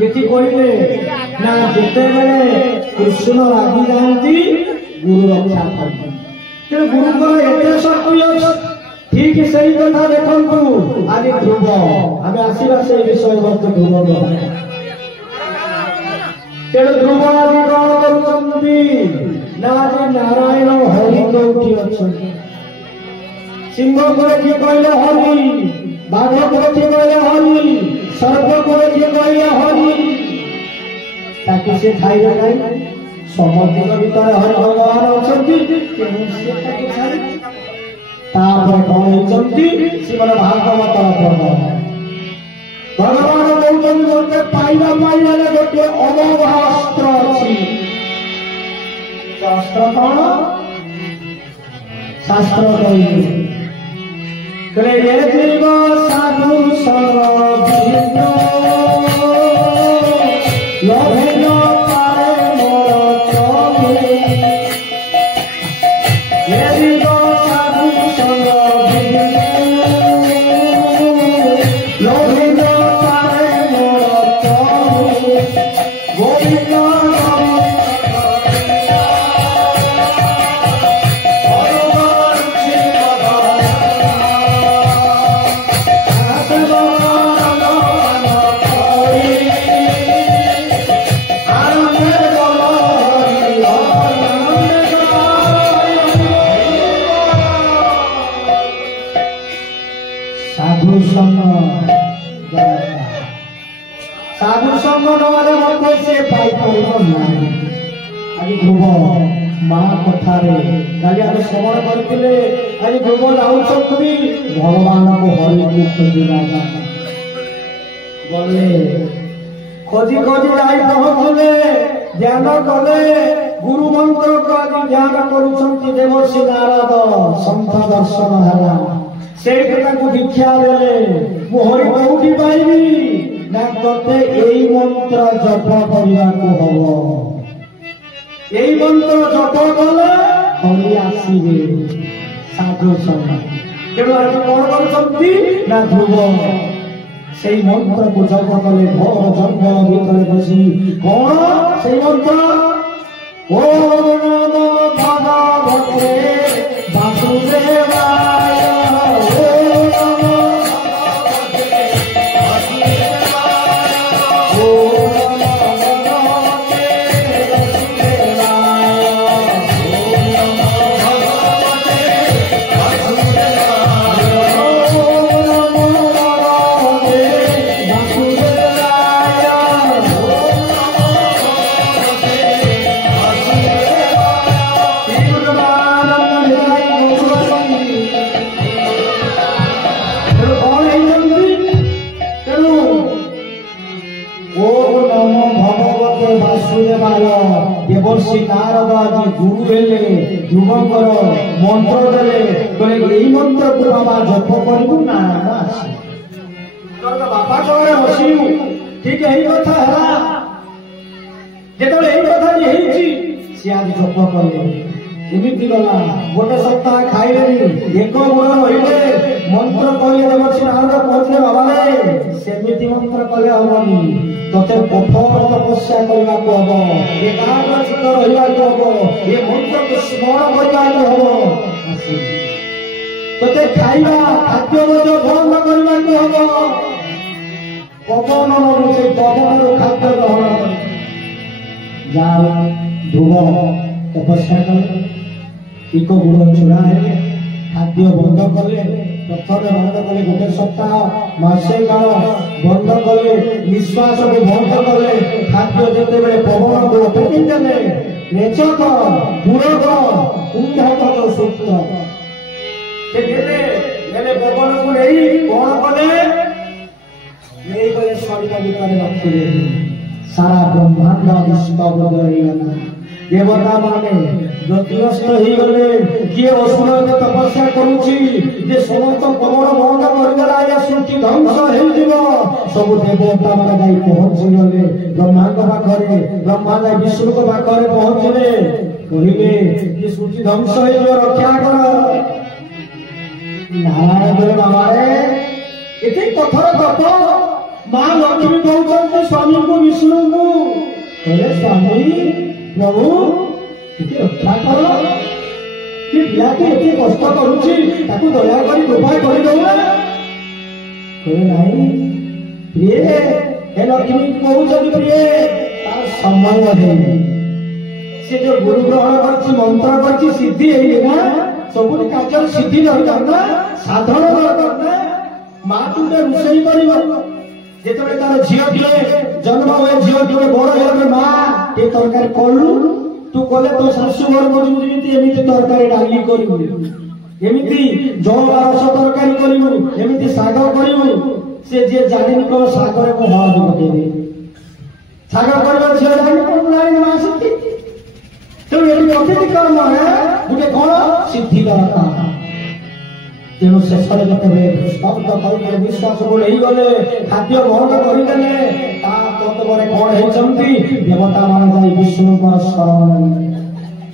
ये कहले ना जिते बेले कृष्ण रागी जाती गुरु रक्षा करते गुरुଙ୍କର एते शक्ति अछि ठीक सही कथा देखंतु आज ध्रुव आमे आसीबा से विषय वस्तु ध्रुव तेरे ध्रुव आदि कौन करुचंती ना आज नारायण हरि उठी अछंती सिंह को किए कहले हरि बाघ को किए कहले हरि सर्प को किए कहले हरि ताकि से खाइबे नहीं समस्त भीतर हरि भगवान अछंती केनु से ताकि खाइ तापर कौन होचंती श्रीमद् भागवत प्रभाव भगवान कहउछन गोटे पाइला पाइला गोटे अमोघ अस्त्र अछि शास्त्र कौन शास्त्र कहले ये जीव साधु संग भिन्न लभेन पाए मोर चले ये जीव साधु संग भिन्न लभेन पाए मोर चले गोविंद साधु संग नवारे मते से पाई परिबो नाही आदि ध्रुव मां कथारे काली आमे श्रवण करथिले आदि ध्रुव लाउछथि भगवान को हरि को खोजिबा गले खोजी खोजी जाई पहुँचले ध्यान कले गुरु मंत्र को आदि ध्यान करूछथि देवर्षि नारद संत दर्शन हला सेठा को दीक्षा देले मु हरि कोठी पाइबी ना तते एई मंत्र जप करिया को हबो एई मंत्र जप कले हरि आसीबे साधु संग केबो कोन करछंती ना ध्रुव सेई मंत्र को जप कले भव जंगल भीतर बसी कोन सेई मंत्र ओम नमो भगवते वासुदेवाय देवर्षि नारद आदि गुरु हेले ध्रुवंकर मंत्र देले कहले एई मंत्र को बाबा जप करिबु ना आसी तोर बाबा कहले हसिउ ठीक एई कथा हला जेतले एई कथा जे हेछि से आदि जप करले एमिति गला गोटे सप्ताह खाइलेनी एक गुण होइले मंत्र कहले देवर्षि नारद कहले बाबा रे सेमिति मंत्र कहले हबनी तते कठोर तपस्या करबा को हबो एकाग्रचित्त रहिबा को हबो ए मंत्र को स्मरण करबा को हबो तते खाइबा खाद्य मध्य बंद करबा को हबो पवन रो से पवन रो खाद्य ग्रहण जाओ ध्रुव तपस्या कर इको गुण चुराए खाद्य बंद कले प्रथम बंद कले गोटे सप्ताह मासे काल बंद कले निश्वास को बंद कले खाद्य जेते बेले पवन को फेंकी देले नेचक पुरक कुंभक सूत्र से गेले पवन को नहीं कौन कले नहीं कले शरीर भीतर रखिले सारा ब्रह्मांड विश्व बदलैला देवता माने ज्योतिष्ठ ही गले किए असुर तपस्या करूची जे समस्त पवन बंद करदेला या सृष्टि ध्वंस हो जीव सब देवता माने जाई पहुंच गले ब्रह्मा को पाखरे ब्रह्मा जाई विष्णु को पाखरे पहुंचले कहिबे कि सृष्टि ध्वंस हो जीव रक्षा कर नारायण बोले बाबा रे एते कथर गप माँ लक्ष्मी कहते स्वामी को विष्णु को कहले स्वामी प्रभु टिके रक्षा कर कि पिला के एते कष्ट करूची ताकू दया करी कृपा करि दउना कहले नाही प्रिय हे लक्ष्मी कहते प्रिय तार समय है से जो गुरु ग्रहण करछि मंत्र करछि सिद्धि है ना सब कार्य सिद्धि दरकार ना साधन दरकार ना माँ तुटे रोषेई कर जेतबे तार झियो दिए जन्म हुए झियो दिए बड़ हे माँ ये तरकारी कलु तू कले तो शाशु घर को जेमिति एमिति तरकारी डाली करिवु एमिति जो बारस तरकारी करिवु एमिति साग करिवु से जे जानिन को सागर को हळद पकेबे सागर करबा झियो जानि को नारी माँ सिद्धि तो ये प्रतिति कर्म है गुटे कोन सिद्धि दरकार तेणु शेष स्तब्ध कर विश्वास को नहीं गले खाद्य ग्रहण करदेले तत्पर कौन होती देवता मान जाए विष्णु शरण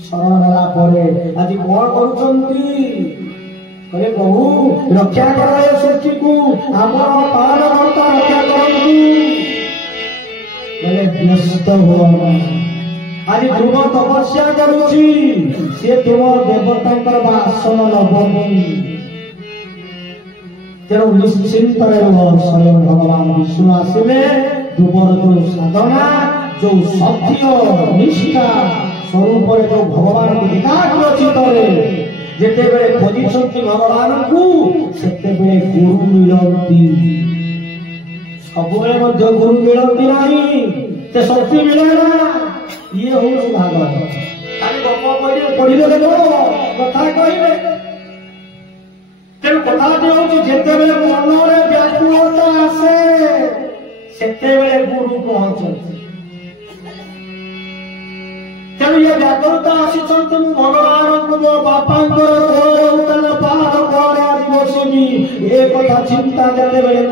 शरण आज कौन करे प्रभु रक्षा कर सृष्टि को आप पालनकर्ता रक्षा करें व्यस्त हुआ आज ध्रुव तपस्या करुची से ध्रुव देवता आसन नबनी तेणु निश्चिंत स्वयं भगवान विष्णु आसिले ध्रुवर जो साधना जो सत्य निष्ठा स्वरूप जो भगवान को एकाग्र चित्तरे जेते बेले खोजिछंती भगवान को सेते बेले गुरु मिलती सबुले मध्य गुरु मिलती नहीं ते शक्ति मिले ना ये होउछ भागवत खाली गप पढ़िले देखो कथा कहिबे तेणु कथाटी हूँ जिते मनरे व्याकुलता आसे सेते गुरु पहुंचे तेणु ये व्याकुलता आसी भगवान को मो बापा पार पर आज बसि ए कथा चिंता जेते बेले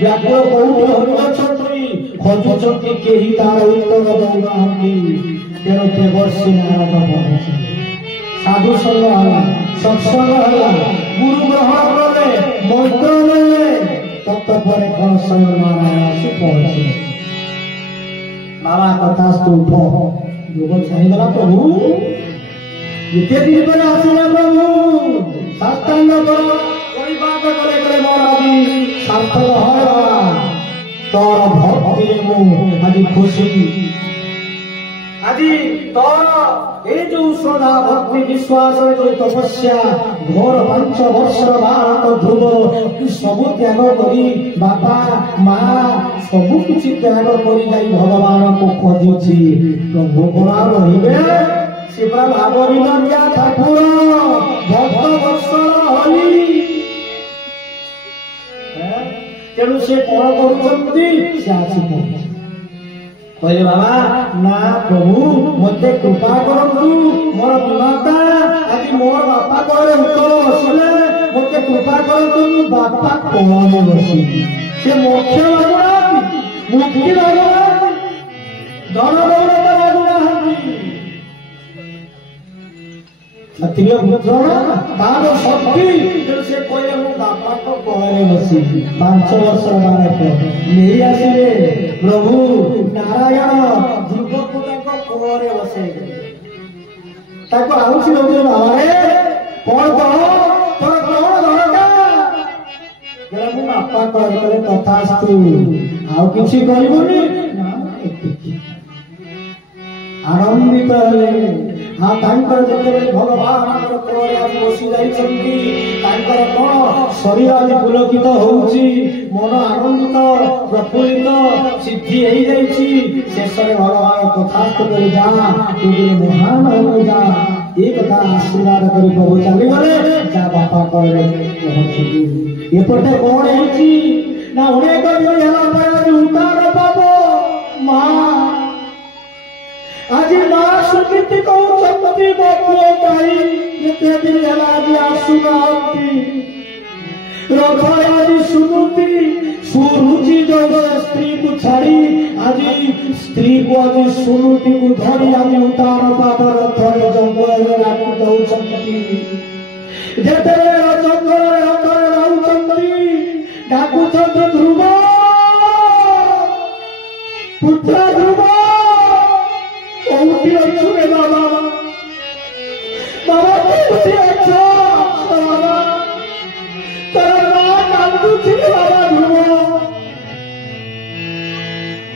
व्याकुल कौटी हरिछंती खोजुछंती केही तार उत्तर दउनाहंती तेणु देवर्षि नारद पहुंचे साधु संग हला सत्संग हला गुरु ग्रहण कले मंत्र ले तत्पर कौन संग नारायण आसी पहुंचे बाबा कथा स्तूप योग चाहिए प्रभु इतने दिन पर आसिले प्रभु साष्टांग कर कोई बात करे करे मोर आदि सार्थक होगा तोर भक्ति मु आज खुशी आज तोर ये जो श्रद्धा भक्ति विश्वास जो तपस्या घोर 5 वर्ष बालक ध्रुव सब त्याग करी बापा माँ सब किसी त्याग कर भगवान को खोजुची प्रभु कोना रहिबे से भावरी नंदिया ठाकुर भक्त वर्षर हली तेणु से कौन करुछंती से आसी पहुंचे कहले बाबा ना प्रभु मते कृपा करंतु मोर पिता आज मोर बापा कोले उत्तर बसिले मते कृपा करंतु बापा कोने बसि से मोक्ष लागुना मुक्ति लागुना धन दौलत लागुना क्षत्रिय पुत्र तार शक्ति से कहले मो बापा को कोने बसि 5 वर्ष बालक नहीं आसिले प्रभु नारायण ध्रुव को कोरे बसे ताको आउछि लोगे बाबारे कोन कहो तोर कोन दरकार जरा मु बापा करे तथास्तु आउ किछि करिबोनी ना आनंदित हले हाँ तांकर जेतेबेले भगवान कोरे आज बसि जाइछंती तांकर कोन शरीर आज पुलकित होउछि मन आनंदित प्रफुल्लित सिद्धि हेई जाइछि शेषरे भगवान कथास्थ करि जा तू महान हो जा एक कथा आशीर्वाद करि प्रभु चली गले जा बापा करे पहुंची एपटे कोन हेछि ना अनेक दिन होला पर उतार पाबो मां आज मां सुकृति को चंदी बपुओ पाई जेते दिन होला आज आसुनाती रखले आज सुनुती सुरुचि जो स्त्री को छाड़ी आज स्त्री को आज सुनुती को धरी आज उतार पाद रथ जंगल में राखी दउछंती जेते जंगल रथ रहउछंती डाकुछंती ध्रुव पुत्र ध्रुव कौटी अच्छु रे बाबा बाबा कौटी अच्छो बाबा तेरा मां कांदुची बाबा ध्रुव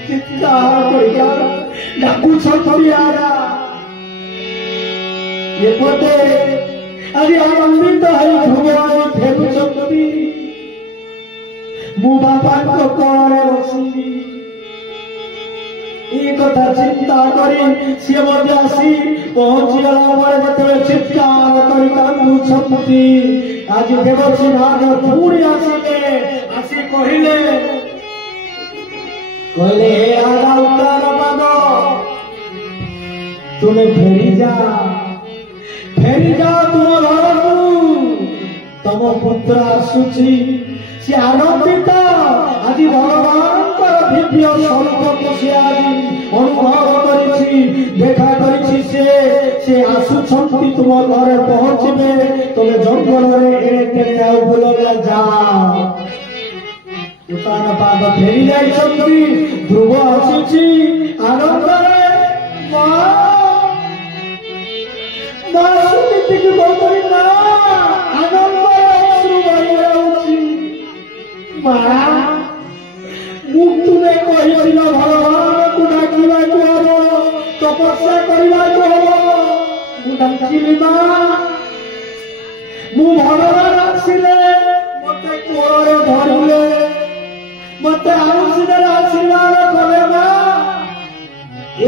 चित्कार करिया डाकू छपी आरा ये पते अरे आनंदित है ध्रुव फेरुचंदी मु बापा को कोणे बसी ये कथा चिंता करी सी मध्य आसी पहुंची गला पर जतबे चित्कार करी कांदुछंती आज देवसी नाग पूरी आसीले आसी कहिले कहले हे आगा उत्तर पागो तुम्हें फेरी जा तुम घर को तम पुत्र आसुची से आनंदित आज भगवान दिव्य स्वरूप को से आज अनुभव करिछि देखा करिछि से आसुछंती तुम घर पहुंचबे तुम जंगल रे एरे तेरे आउ बोलला जा उतान पाद फेरी जाइछंती ध्रुव आसुछि आनंद रे मां सुनीति की बोतरी ना आनंद अश्रु बहि जाउछि मां मुक्तुने कहिछि ना भगवान को डाकिबा को हबो तपस्या करिबा को हबो मु डाकिली मां मु भगवान आसिले मते कोरे धरिले मते आउसिले आशीर्वाद कले मां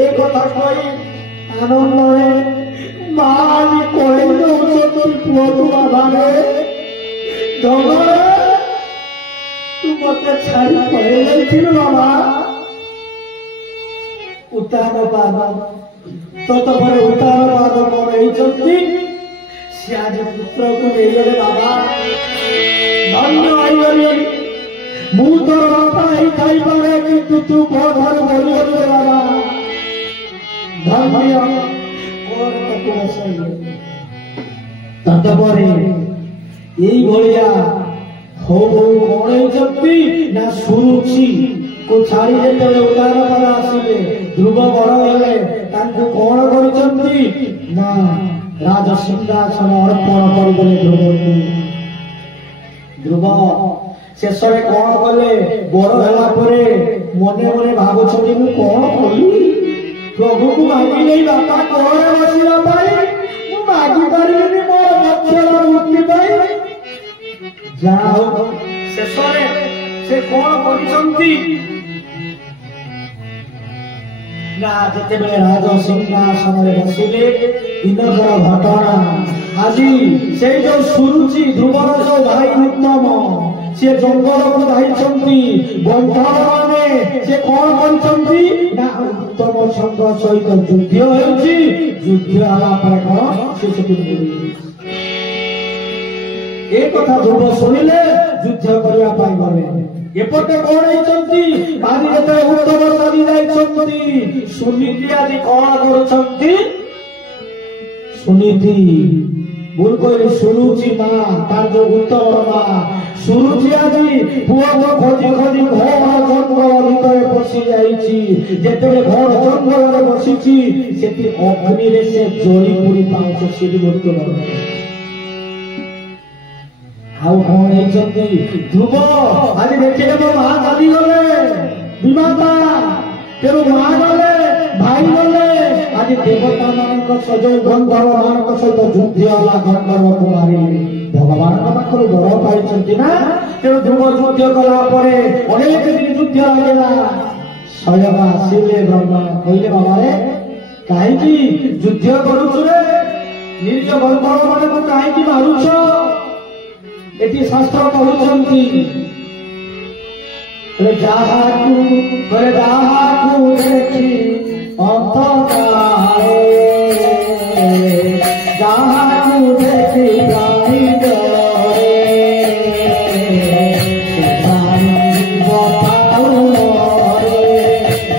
ए कथा कहि आनंद रे मां कोई दो तो पुओ तू बाबा रे डगरे तू मते छाड़ी पड़े थिल बाबा उतार पाद तो पर उतार पाद कोन एई चंती से आज पुत्र को ले गले बाबा धन्य आइगली मु तोर बापा ही खाई पारे कि तू घर बोली रे बाबा धन्य यही भलिया हो कौड़ी ना सुरुचि को छाड़ी जेते उदार पर आसिले ध्रुव बड़ हेले कौन कर राज सिंहासन अर्पण करदेले ध्रुव शेष कौन कले बड़ है मने मने भावुछी मु कौन कली प्रभु को मांगी नहीं बापा कोरे बसिला भाई मु मांगी पारिनी मोर लक्ष्य मुक्ति पाई जाओ शेषरे से कोन करिसंती ना जते बेले राज सिंहासन रे बसिले इनकर घटना आजी से जो सुरुचि ध्रुवर जो भाई उत्तम से जंगल को जाइछंती बंधन माने से कोन करिसंती ना उत्तम संग सहित युद्ध होइछि युद्ध आला पर कोन से ए कथा ध्रुव सुनिले युद्ध करिया पाई गले एपटे कोन आइछंती बारी जते उत्तम चली जाइछंती सुनीति आदि कोन करछंती सुनीति भूल कहली सुरुचि मां तार जो उत्तम मां सुरुचि आदि पुआ को खोजी खोजी घर जंगल भीतर पसी जाइछि जेतेबे घर जंगल रे बसिछि सेति अग्नि रे से जोड़ी पूरी पाउछ सिद्धि मुक्त कर आउ कोन आइछंती ध्रुव आज देखिले मो मां गादी गले विमाता तेरो मां गले भाई गले आज देवता मानक सजय गंधर्व मानक सहित युद्ध आला गंधर्व को मारिले भगवान पाखर डर पाइछंती ना तेरो ध्रुव युद्ध कला परे अनेक दिन युद्ध लागेला स्वयं आसिले ब्रह्मा कहले बाबा रे काहे की युद्ध करूछ रे निर्ज गंधर्व मानक काहे की मारुछ एटी शास्त्र कहउछंती रे जाहाकू देखी अंतकारे जाहाकू देखी गाई डरे सदाई बताओ रे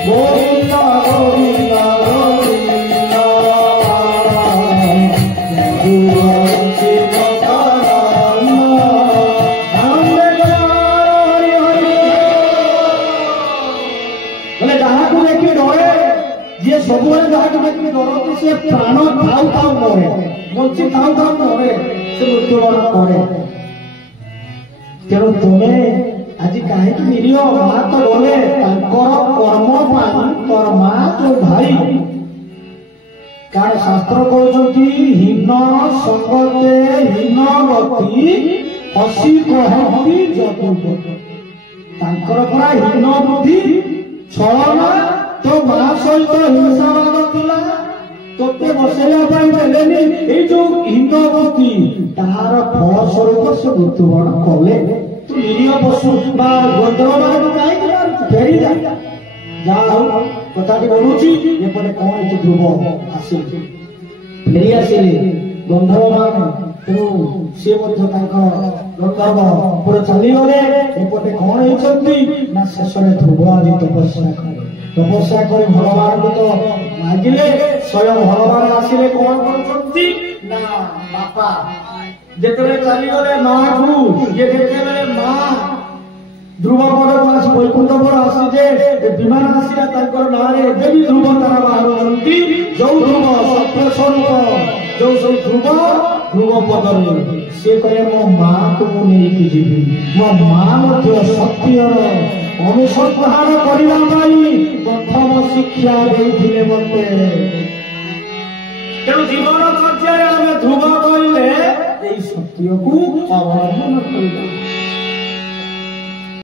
गोविंदा गोविंदा गोविंदा गुरुवंशी से जहां देखी डरे जी सब जहां देखी डरती से प्राण थाऊ थाऊ मरे बंची थाऊ थाऊ मरे से मृत्युवरण करे तेणु तुम्हें आज कहीं निरीह माँ तो गले कर्म तोर माँ तो भाई कारण शास्त्र कहते हीन संगते हीन गति हसी कहती जतुपति परा हीन बुद्धि छलना तो माँ सहित हिंसावाद थिला तोते बसैला देलेनी जो हीन बुद्धि तार फल स्वरूप से मृत्युवरण कले तू निरीह पशु गंधर्व कहीं फेरी जा कथाटी बोलूची एपटे कौन ध्रुव आसिले फेरी आसिले गंधर्व मान तेणु सी गंधर्व पूरा चलीगले एपटे कौन होती ना शेष ध्रुव आदि तपस्या कर भगवान को तो मागिले स्वयं भगवान आसिले कौन करछंती ना बापा जेतरे चलीगले माँ को ये जेतरे माँ ध्रुव पद वैकुंठपुर आसी जे विमान आसिला तांकर नारे एबे भी ध्रुव तारा बाहरती जो ध्रुव सत्य स्वरूप जो सब ध्रुव पद से कहे मो माँ को नहीं जीवी मो माँ मध्य सत्यर अनुसंधान करने प्रथम शिक्षा देथिले मते तेणु जीवन चर्चारे आम ध्रुव कहले सत्य को अवलंबन करिबा